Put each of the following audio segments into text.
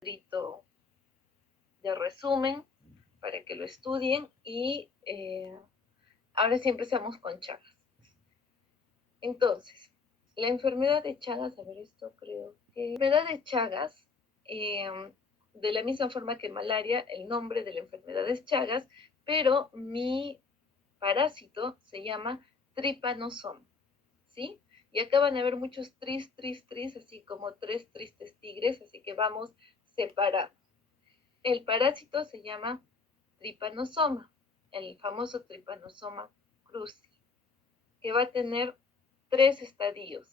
escrito de resumen para que lo estudien y ahora sí empezamos con Chagas. Entonces, la enfermedad de Chagas, a ver, esto creo que... La enfermedad de Chagas, de la misma forma que malaria, el nombre de la enfermedad es Chagas, pero mi parásito se llama Trypanosoma, ¿sí? Y acá van a ver muchos tris, así como tres tristes tigres, así que vamos separados. El parásito se llama Trypanosoma, el famoso Trypanosoma cruzi, que va a tener tres estadios.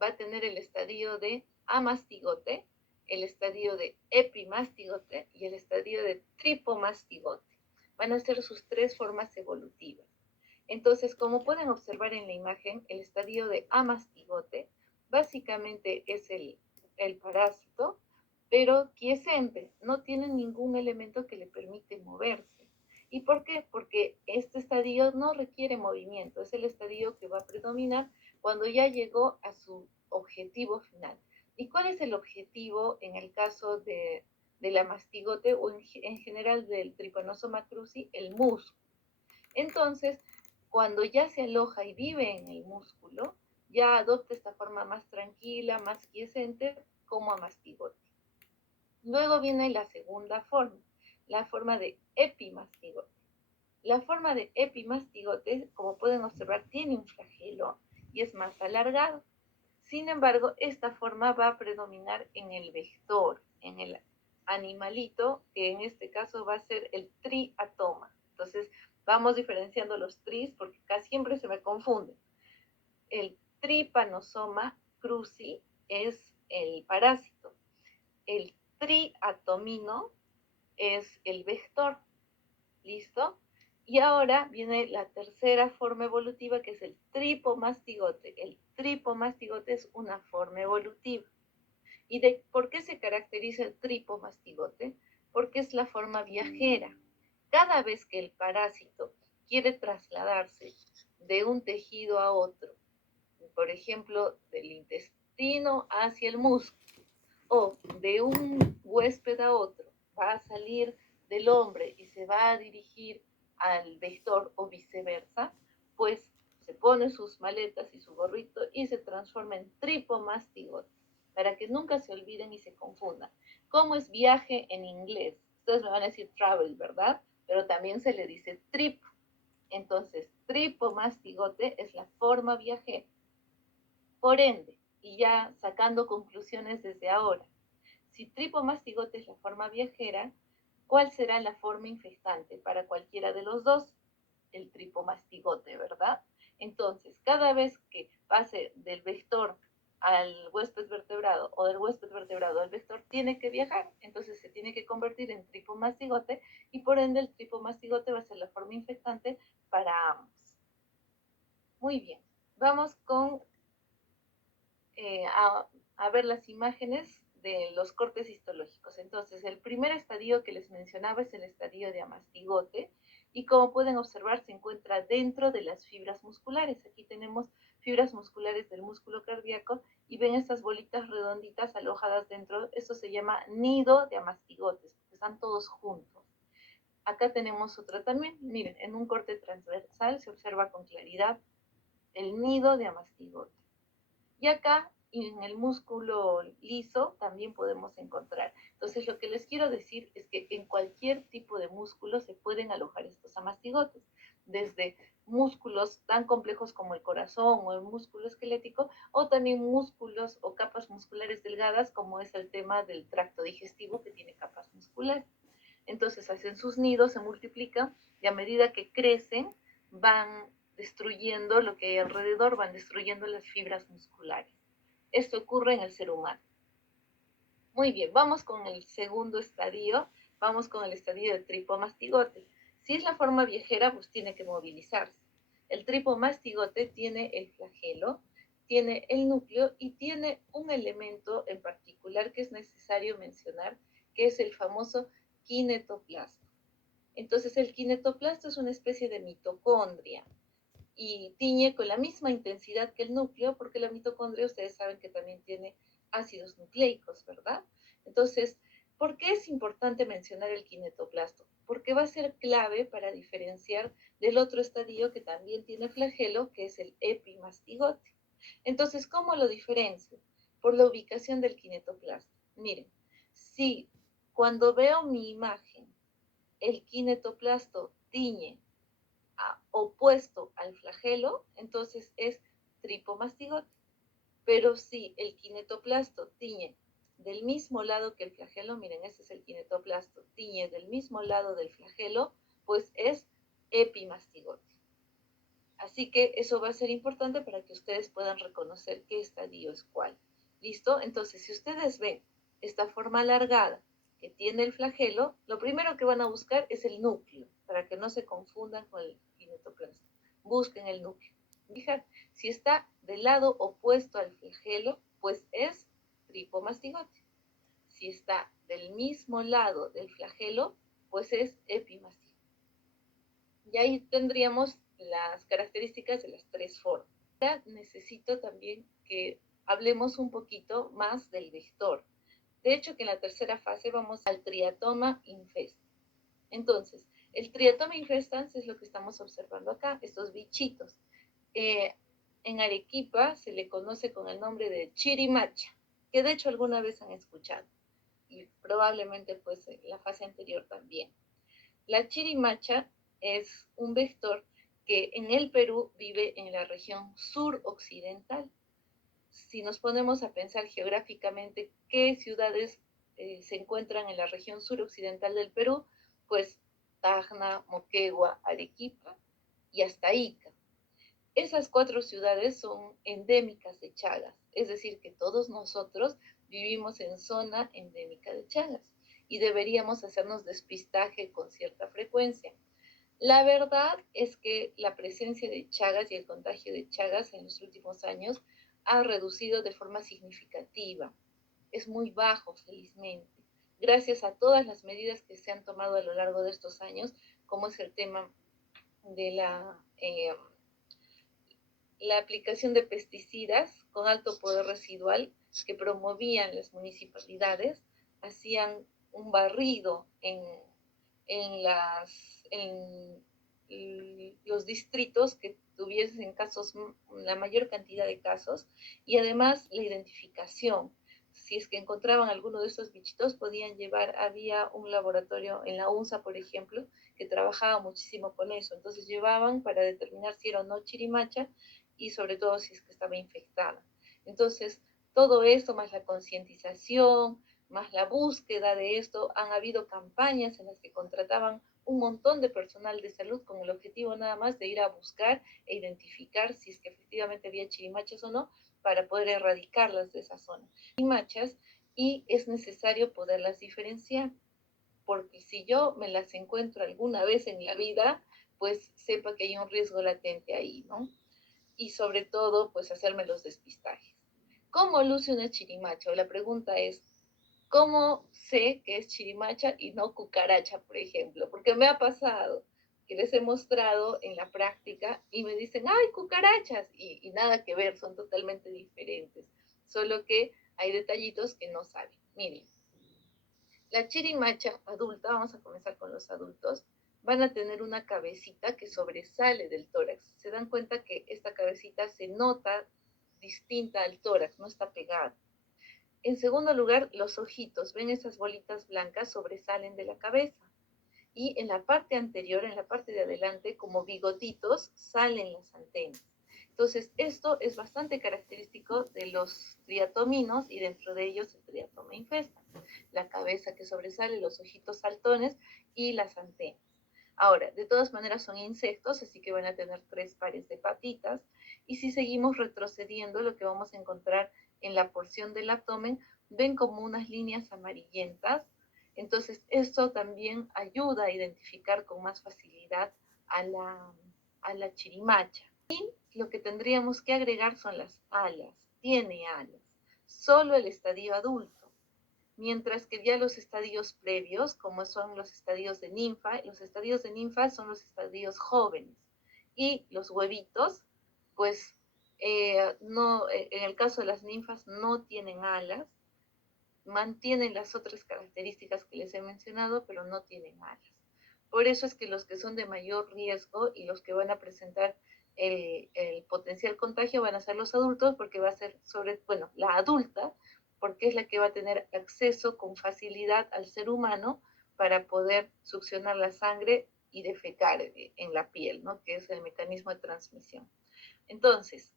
Va a tener el estadio de amastigote, el estadio de epimastigote y el estadio de tripomastigote. Van a ser sus tres formas evolutivas. Entonces, como pueden observar en la imagen, el estadio de amastigote básicamente es el parásito, pero quiescente, no tiene ningún elemento que le permite moverse. ¿Y por qué? Porque este estadio no requiere movimiento, es el estadio que va a predominar cuando ya llegó a su objetivo final. ¿Y cuál es el objetivo en el caso de la mastigote o en general del Trypanosoma cruzi? El músculo. Entonces, cuando ya se aloja y vive en el músculo, ya adopta esta forma más tranquila, más quiescente, como a mastigote. Luego viene la segunda forma, la forma de epimastigote. La forma de epimastigote, como pueden observar, tiene un flagelo y es más alargado. Sin embargo, esta forma va a predominar en el vector, en el animalito, que en este caso va a ser el triatoma. Entonces, vamos diferenciando los tris porque casi siempre se me confunden. El Trypanosoma cruzi es el parásito. El triatomino es el vector. ¿Listo? Y ahora viene la tercera forma evolutiva, que es el tripomastigote. El tripomastigote es una forma evolutiva. ¿Y de por qué se caracteriza el tripomastigote? Porque es la forma viajera. Cada vez que el parásito quiere trasladarse de un tejido a otro, por ejemplo, del intestino hacia el músculo, o de un huésped a otro, va a salir del hombre y se va a dirigir al vector o viceversa, pues se pone sus maletas y su gorrito y se transforma en tripomastigote, para que nunca se olviden y se confundan. ¿Cómo es viaje en inglés? Ustedes me van a decir travel, ¿verdad? Pero también se le dice trip. Entonces, tripomastigote es la forma viajera. Por ende, y ya sacando conclusiones desde ahora, si tripomastigote es la forma viajera, ¿cuál será la forma infectante para cualquiera de los dos? El tripomastigote, ¿verdad? Entonces, cada vez que pase del vector al huésped vertebrado o del huésped vertebrado al vector, tiene que viajar, entonces se tiene que convertir en tripomastigote y por ende el tripomastigote va a ser la forma infectante para ambos. Muy bien, vamos con a ver las imágenes de los cortes histológicos. Entonces, el primer estadio que les mencionaba es el estadio de amastigote y como pueden observar se encuentra dentro de las fibras musculares. Aquí tenemos fibras musculares del músculo cardíaco y ven estas bolitas redonditas alojadas dentro. Eso se llama nido de amastigotes, porque están todos juntos. Acá tenemos otra también. Miren, en un corte transversal se observa con claridad el nido de amastigote. Y acá en el músculo liso también podemos encontrar. Entonces lo que les quiero decir es que en cualquier tipo de músculo se pueden alojar estos amastigotes, desde músculos tan complejos como el corazón o el músculo esquelético, o también músculos o capas musculares delgadas, como es el tema del tracto digestivo que tiene capas musculares. Entonces hacen sus nidos, se multiplican y a medida que crecen van destruyendo lo que hay alrededor, van destruyendo las fibras musculares. Esto ocurre en el ser humano. Muy bien, vamos con el segundo estadio, vamos con el estadio de tripomastigote. Si es la forma viajera, pues tiene que movilizarse. El tripomastigote tiene el flagelo, tiene el núcleo y tiene un elemento en particular que es necesario mencionar, que es el famoso kinetoplasto. Entonces el kinetoplasto es una especie de mitocondria y tiñe con la misma intensidad que el núcleo, porque la mitocondria ustedes saben que también tiene ácidos nucleicos, ¿verdad? Entonces, ¿Por qué es importante mencionar el kinetoplasto? Porque va a ser clave para diferenciar del otro estadio que también tiene flagelo, que es el epimastigote. Entonces, ¿cómo lo diferencio? Por la ubicación del kinetoplasto. Miren, si cuando veo mi imagen, el kinetoplasto tiñe opuesto al flagelo, entonces es tripomastigote. Pero si el kinetoplasto tiñe del mismo lado que el flagelo, miren, ese es el kinetoplasto, tiñe del mismo lado del flagelo, pues es epimastigote. Así que eso va a ser importante para que ustedes puedan reconocer qué estadio es cuál. ¿Listo? Entonces, si ustedes ven esta forma alargada que tiene el flagelo, lo primero que van a buscar es el núcleo, para que no se confundan con el kinetoplasto. Busquen el núcleo. Fijar, si está del lado opuesto al flagelo, pues es tripomastigote. Si está del mismo lado del flagelo, pues es epimastigote. Y ahí tendríamos las características de las tres formas. Ahora necesito también que hablemos un poquito más del vector. De hecho, que en la tercera fase vamos al triatoma infestans. Entonces, el triatoma infestans es lo que estamos observando acá, estos bichitos. En Arequipa se le conoce con el nombre de chirimacha, que de hecho alguna vez han escuchado, y probablemente pues en la fase anterior también. La chirimacha es un vector que en el Perú vive en la región suroccidental. Si nos ponemos a pensar geográficamente qué ciudades se encuentran en la región suroccidental del Perú, pues Tacna, Moquegua, Arequipa y hasta Ica. Esas 4 ciudades son endémicas de Chagas, es decir, que todos nosotros vivimos en zona endémica de Chagas y deberíamos hacernos despistaje con cierta frecuencia. La verdad es que la presencia de Chagas y el contagio de Chagas en los últimos años ha reducido de forma significativa. Es muy bajo, felizmente, gracias a todas las medidas que se han tomado a lo largo de estos años, como es el tema de la aplicación de pesticidas con alto poder residual que promovían las municipalidades, hacían un barrido en los distritos que tuviesen casos, la mayor cantidad de casos, y además la identificación. Si es que encontraban alguno de esos bichitos, podían llevar, había un laboratorio en la UNSA, por ejemplo, que trabajaba muchísimo con eso. Entonces llevaban para determinar si era o no chirimacha y sobre todo si es que estaba infectada. Entonces, todo esto, más la concientización, más la búsqueda de esto, han habido campañas en las que contrataban un montón de personal de salud con el objetivo nada más de ir a buscar e identificar si es que efectivamente había chirimachas o no, para poder erradicarlas de esa zona. Chirimachas, y es necesario poderlas diferenciar, porque si yo me las encuentro alguna vez en la vida, pues sepa que hay un riesgo latente ahí, ¿no? Y sobre todo, pues hacerme los despistajes. ¿Cómo luce una chirimacha? La pregunta es, ¿cómo sé que es chirimacha y no cucaracha, por ejemplo? Porque me ha pasado que les he mostrado en la práctica y me dicen, ¡ay, cucarachas! Y nada que ver, son totalmente diferentes. Solo que hay detallitos que no saben. Miren, la chirimacha adulta, vamos a comenzar con los adultos, van a tener una cabecita que sobresale del tórax. Se dan cuenta que esta cabecita se nota distinta al tórax, no está pegada. En segundo lugar, los ojitos, ven esas bolitas blancas sobresalen de la cabeza. Y en la parte anterior, en la parte de adelante, como bigotitos, salen las antenas. Entonces, esto es bastante característico de los triatominos y dentro de ellos el triatoma infestans. La cabeza que sobresale, los ojitos saltones y las antenas. Ahora, de todas maneras son insectos, así que van a tener 3 pares de patitas. Y si seguimos retrocediendo, lo que vamos a encontrar en la porción del abdomen, ven como unas líneas amarillentas. Entonces, esto también ayuda a identificar con más facilidad a la chirimacha. Y lo que tendríamos que agregar son las alas. Tiene alas. Solo el estadio adulto. Mientras que ya los estadios previos, como son los estadios de ninfa son los estadios jóvenes. Y los huevitos, pues no, en el caso de las ninfas no tienen alas, mantienen las otras características que les he mencionado, pero no tienen alas. Por eso es que los que son de mayor riesgo y los que van a presentar el potencial contagio van a ser los adultos, porque va a ser la adulta, porque es la que va a tener acceso con facilidad al ser humano para poder succionar la sangre y defecar en la piel, ¿no? Que es el mecanismo de transmisión. Entonces,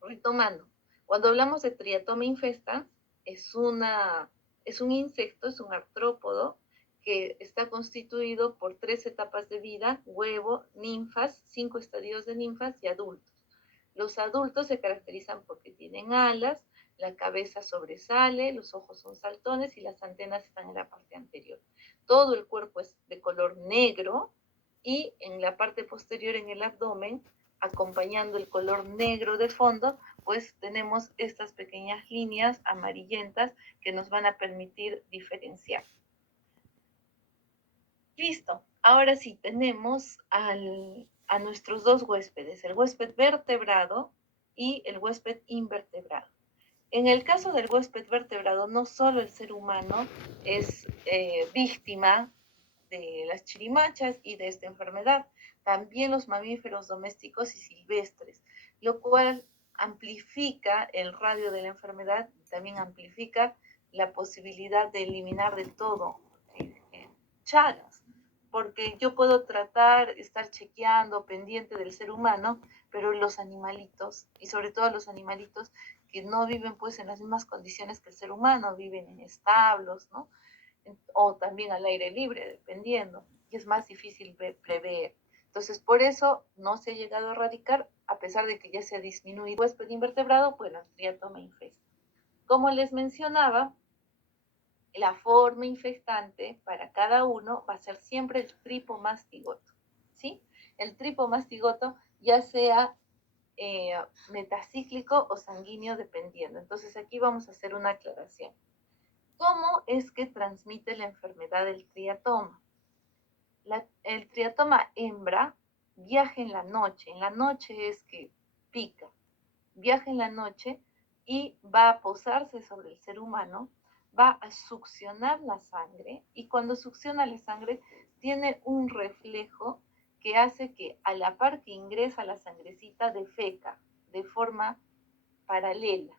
retomando, cuando hablamos de Triatoma infestans, es, es un insecto, es un artrópodo que está constituido por 3 etapas de vida: huevo, ninfas, 5 estadios de ninfas y adultos. Los adultos se caracterizan porque tienen alas, la cabeza sobresale, los ojos son saltones y las antenas están en la parte anterior. Todo el cuerpo es de color negro y en la parte posterior, en el abdomen, acompañando el color negro de fondo, pues tenemos estas pequeñas líneas amarillentas que nos van a permitir diferenciar. Listo, ahora sí tenemos a nuestros dos huéspedes, el huésped vertebrado y el huésped invertebrado. En el caso del huésped vertebrado, no solo el ser humano es víctima de las chirimachas y de esta enfermedad, también los mamíferos domésticos y silvestres, lo cual amplifica el radio de la enfermedad y también amplifica la posibilidad de eliminar de todo Chagas, porque yo puedo tratar, estar chequeando, pendiente del ser humano, pero los animalitos, y sobre todo los animalitos que no viven pues en las mismas condiciones que el ser humano, viven en establos, ¿no? O también al aire libre, dependiendo, y es más difícil prever. Entonces, por eso no se ha llegado a erradicar, a pesar de que ya se ha disminuido el huésped invertebrado, pues la Triatoma infesta. Como les mencionaba, la forma infectante para cada uno va a ser siempre el tripomastigoto, ¿sí? El tripomastigoto, ya sea metacíclico o sanguíneo, dependiendo. Entonces aquí vamos a hacer una aclaración. ¿Cómo es que transmite la enfermedad del triatoma? El triatoma hembra viaja en la noche es que pica, viaja en la noche y va a posarse sobre el ser humano, va a succionar la sangre, y cuando succiona la sangre tiene un reflejo que hace que a la par que ingresa la sangrecita defeca de forma paralela.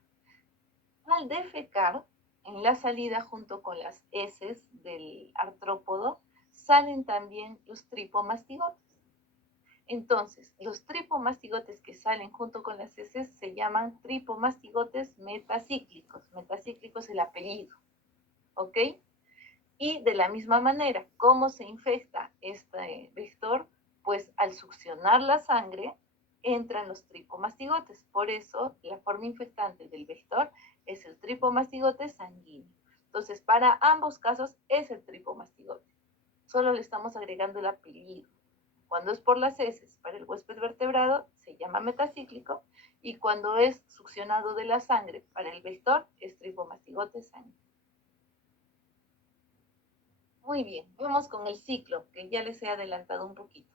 Al defecar, en la salida junto con las heces del artrópodo, salen también los tripomastigotes. Entonces, los tripomastigotes que salen junto con las heces se llaman tripomastigotes metacíclicos. Metacíclico es el apellido, ¿ok? Y de la misma manera, ¿cómo se infecta este vector? Pues al succionar la sangre entran los tripomastigotes. Por eso la forma infectante del vector es el tripomastigote sanguíneo. Entonces, para ambos casos es el tripomastigote. Solo le estamos agregando el apellido. Cuando es por las heces para el huésped vertebrado se llama metacíclico, y cuando es succionado de la sangre para el vector es tripomastigote sanguíneo. Muy bien, vamos con el ciclo, que ya les he adelantado un poquito.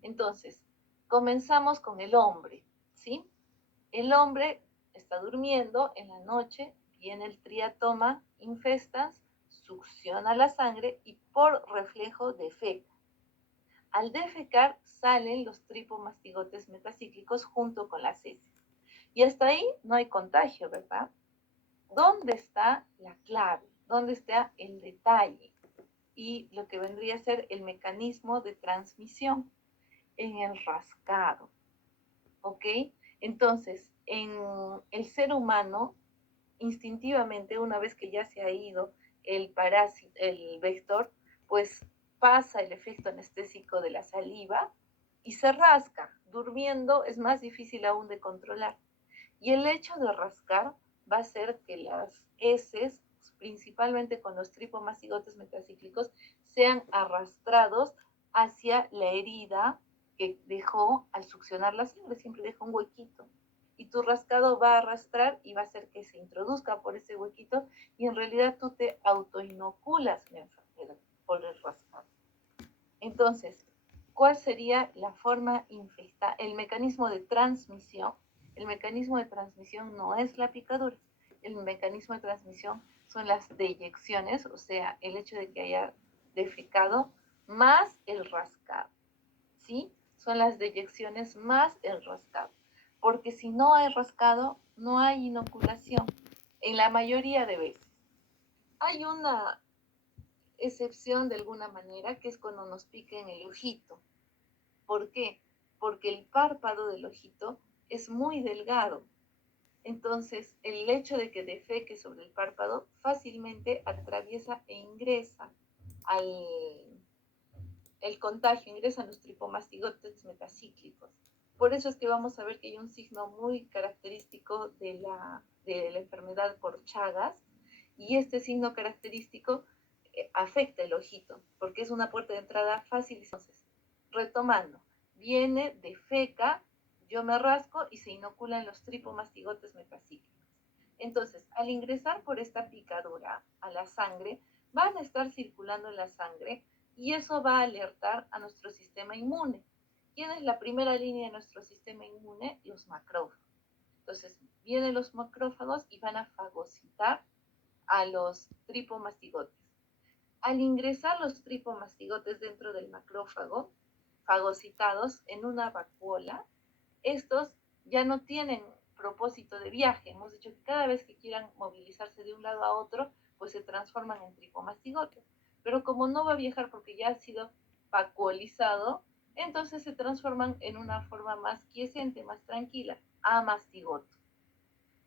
Entonces, comenzamos con el hombre, ¿sí? El hombre está durmiendo en la noche, viene el triatoma infestans, succiona la sangre y por reflejo defeca. Al defecar salen los tripomastigotes metacíclicos junto con las heces. Y hasta ahí no hay contagio, ¿verdad? ¿Dónde está la clave? ¿Dónde está el detalle? Y lo que vendría a ser el mecanismo de transmisión en el rascado, ¿ok? Entonces, en el ser humano, instintivamente, una vez que ya se ha ido el parásito, el vector, pues pasa el efecto anestésico de la saliva y se rasca. Durmiendo es más difícil aún de controlar. Y el hecho de rascar va a hacer que las heces, principalmente con los tripomastigotes metacíclicos, sean arrastrados hacia la herida que dejó al succionar la sangre. Siempre deja un huequito. Y tu rascado va a arrastrar y va a hacer que se introduzca por ese huequito, y en realidad tú te autoinoculas la enfermedad por el rascado. Entonces, ¿cuál sería la forma infectada, el mecanismo de transmisión? El mecanismo de transmisión no es la picadura. El mecanismo de transmisión son las deyecciones, o sea, el hecho de que haya defecado más el rascado, ¿sí? Son las deyecciones más el rascado. Porque si no hay rascado, no hay inoculación, en la mayoría de veces. Hay una excepción de alguna manera, que es cuando nos pica en el ojito. ¿Por qué? Porque el párpado del ojito es muy delgado. Entonces, el hecho de que defeque sobre el párpado fácilmente atraviesa e ingresa al el contagio, ingresan los tripomastigotes metacíclicos. Por eso es que vamos a ver que hay un signo muy característico de la enfermedad por Chagas, y este signo característico afecta el ojito, porque es una puerta de entrada fácil. Entonces, retomando, viene, defeca, yo me rasco y se inoculan los tripomastigotes metacíclicos. Entonces, al ingresar por esta picadura a la sangre, van a estar circulando en la sangre y eso va a alertar a nuestro sistema inmune. ¿Quién es la primera línea de nuestro sistema inmune? Los macrófagos. Entonces, vienen los macrófagos y van a fagocitar a los tripomastigotes. Al ingresar los tripomastigotes dentro del macrófago, fagocitados en una vacuola, estos ya no tienen propósito de viaje. Hemos dicho que cada vez que quieran movilizarse de un lado a otro, pues se transforman en tripomastigotes. Pero como no va a viajar porque ya ha sido vacuolizado, entonces se transforman en una forma más quiescente, más tranquila, amastigoto.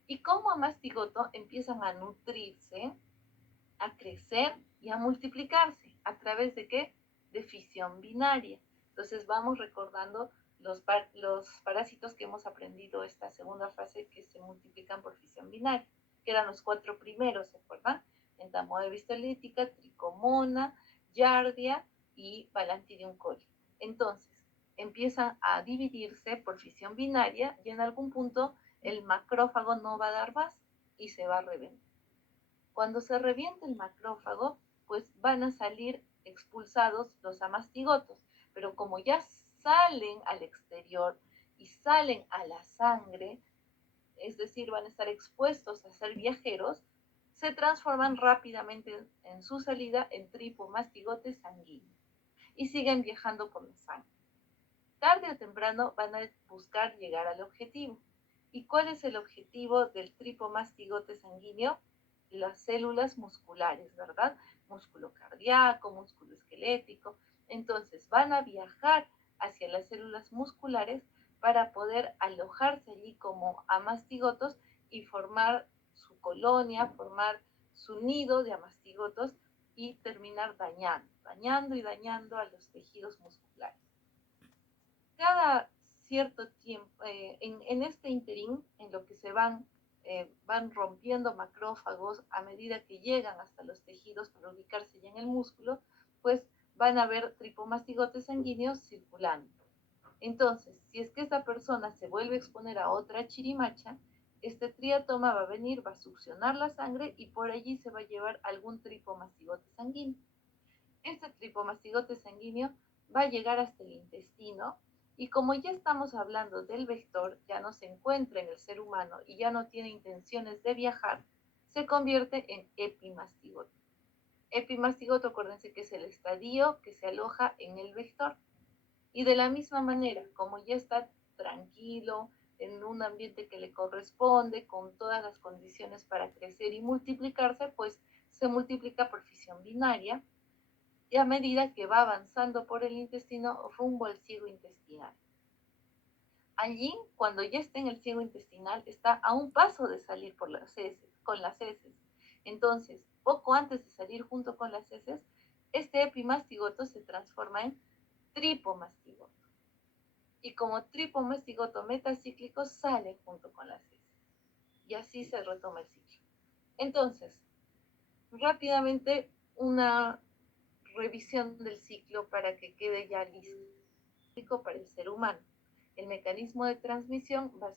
Y como amastigoto empiezan a nutrirse, a crecer y a multiplicarse. ¿A través de qué? De fisión binaria. Entonces vamos recordando los parásitos que hemos aprendido esta segunda fase, que se multiplican por fisión binaria, que eran los 4 primeros, ¿se acuerdan? Entamoeba histolítica, tricomona, giardia y Balantidium coli. Entonces, empiezan a dividirse por fisión binaria y en algún punto el macrófago no va a dar más y se va a reventar. Cuando se revienta el macrófago, pues van a salir expulsados los amastigotos, pero como ya salen al exterior y salen a la sangre, es decir, van a estar expuestos a ser viajeros, se transforman rápidamente en su salida en tripomastigotes sanguíneos y siguen viajando por la sangre. Tarde o temprano van a buscar llegar al objetivo. ¿Y cuál es el objetivo del tripomastigote sanguíneo? Las células musculares, ¿verdad? Músculo cardíaco, músculo esquelético. Entonces van a viajar hacia las células musculares para poder alojarse allí como amastigotos y formar su colonia, formar su nido de amastigotos y terminar dañando y dañando a los tejidos musculares. Cada cierto tiempo, en este interín, en lo que se van rompiendo macrófagos a medida que llegan hasta los tejidos para ubicarse ya en el músculo, pues van a haber tripomastigotes sanguíneos circulando. Entonces, si es que esta persona se vuelve a exponer a otra chirimacha, este triatoma va a venir, va a succionar la sangre y por allí se va a llevar algún tripomastigote sanguíneo. Este tripomastigote sanguíneo va a llegar hasta el intestino y como ya estamos hablando del vector, ya no se encuentra en el ser humano y ya no tiene intenciones de viajar, se convierte en epimastigoto. Epimastigoto, acuérdense que es el estadio que se aloja en el vector. Y de la misma manera, como ya está tranquilo, en un ambiente que le corresponde, con todas las condiciones para crecer y multiplicarse, pues se multiplica por fisión binaria y a medida que va avanzando por el intestino rumbo al ciego intestinal. Allí, cuando ya está en el ciego intestinal, está a un paso de salir por las heces, con las heces. Entonces, poco antes de salir junto con las heces, este epimastigoto se transforma en tripomastigoto. Y como tripomastigoto metacíclico sale junto con las heces. Y así se retoma el ciclo. Entonces, rápidamente una revisión del ciclo para que quede ya listo para el ser humano. El mecanismo de transmisión va a